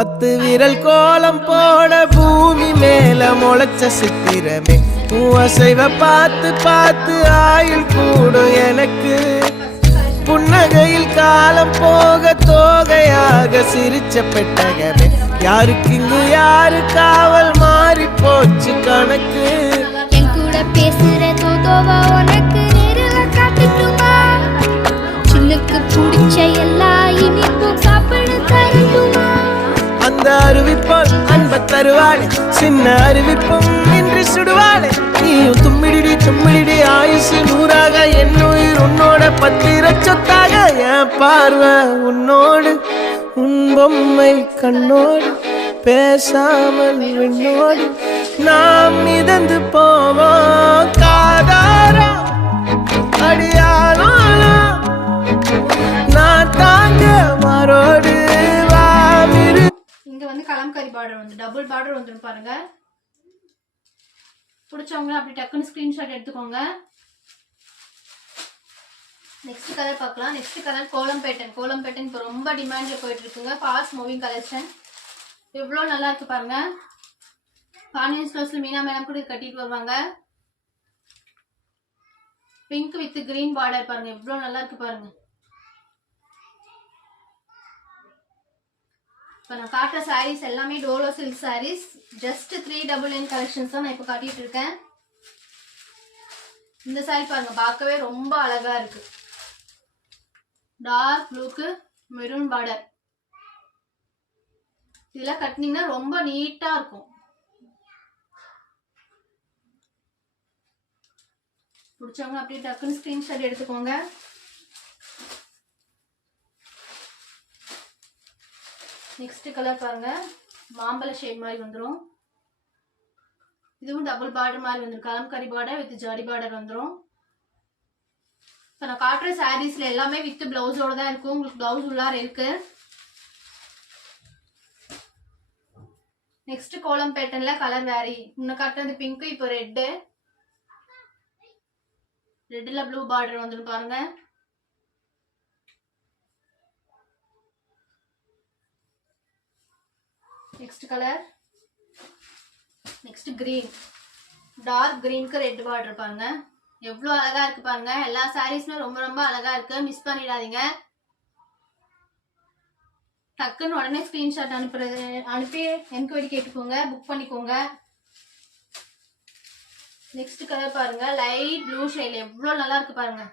10 விரல் கோலம் போட பூமி மேல முளைச்ச சித்திரமே அசைவ பார்த்து பார்த்து ஆயுள் கூடும் எனக்கு புன்னகையில் காலம் போக தோகையாக சிரிச்ச பெட்டகமே யாருக்கு இங்கு யாரு காவல் மாறி போச்சு கணக்கு என் கூட பேசுற தோதோவா உனக்கு நேரில் காட்டுட்டுமா சின்னுக்கு பிடிச்ச எல்லா இனிப்பும் சாப்பிட தரட்டுமா அந்த அறிவிப்பால் அன்ப தருவாளே சின்ன அறிவிப்பும் இன்று சுடுவாளே நீயும் தும்மிடி தும்மிடி ஆயுசு 100ஆக என் உயிர் உன்னோட 10 சொத்தாக என் பார்வை உன்னோடு உன் பொம்மை கண்ணோடு பேசாமல் விண்ணோடு நாம் மிதந்து போவோம் காதாரா அடியாளோ நான் தாங்க மாறோடு வாமிரு. இங்க வந்து கலம்காரி பார்டர் வந்து டபுள் பார்டர் வந்துடும் பாருங்க. பிடிச்சவங்க அப்படி டக்குன்னு ஸ்கிரீன்ஷாட் எடுத்துக்கோங்க. நெக்ஸ்ட் கலர் பார்க்கலாம். நெக்ஸ்ட் கலர் கோலம் பேட்டன் இப்போ ரொம்ப டிமாண்ட்ல போயிட்டு இருக்குங்க. ஃபாஸ்ட் மூவிங் கலெக்ஷன் எவ்வளோ நல்லா இருக்கு பாருங்க. கான்வென்ஸ் க்ளோஸ்ல மீனா மேடம் கூட கட்டிட்டு வருவாங்க. பிங்க் வித் கிரீன் பார்டர் பாருங்க எவ்வளோ நல்லா இருக்கு பாருங்க. இப்போ நான் காட்டுற சாரீஸ் எல்லாமே டோலோ சில்க் சாரீஸ். ஜஸ்ட் 399 கலெக்ஷன்ஸ் தான் நான் இப்போ காட்டிட்டு இருக்கேன். இந்த சாரீ பாருங்க பார்க்கவே ரொம்ப அழகா இருக்கு. டார்க் ப்ளூக்கு மெரூன் பார்டர். இதெல்லாம் கட்டினீங்கன்னா ரொம்ப நீட்டா இருக்கும். பிடிச்சவங்க அப்படியே டக்குன்னு ஸ்கிரீன்ஷாட் எடுத்துக்கோங்க. நெக்ஸ்ட் கலர் பாருங்க மாம்பழ ஷேட் மாதிரி வந்துடும். இதுவும் டபுள் பார்டர் மாதிரி வந்துடும். கலம்காரி பார்டர் வித் ஜாடி பார்டர் வந்துடும். இப்போ நான் காட்டுற சாரீஸ்ல எல்லாமே வித் பிளவுஸோட தான் இருக்கும். உங்களுக்கு பிளவுஸ் உள்ளார இருக்கு. நெக்ஸ்ட் கோலம் பேட்டர்ன்ல கலர் வேரி. முன்ன காட்டுறது பிங்க், இப்போ ரெட்டு. ரெட்ல ப்ளூ பார்டர் வந்துடும் பாருங்க. Next colour next green. Dark கிரீனுக்கு ரெட் பார்டர் பாருங்க எவ்வளோ அழகா இருக்கு பாருங்க. எல்லா சாரீஸுமே ரொம்ப ரொம்ப அழகா இருக்கு. மிஸ் பண்ணிடாதீங்க. டக்குன்னு உடனே ஸ்கிரீன்ஷாட் அனுப்பி என்கொயரி கேட்டுக்கோங்க, புக் பண்ணிக்கோங்க. நெக்ஸ்ட் கலர் பாருங்க லைட் ப்ளூ ஷேட் எவ்வளோ நல்லா இருக்கு பாருங்க.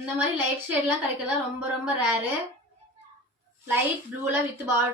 இந்த மாதிரி லைட் ஷேட்லாம் கிடைக்கலாம் ரொம்ப ரொம்ப ரேரு. லைட் ப்ளூல வித் பார்டர்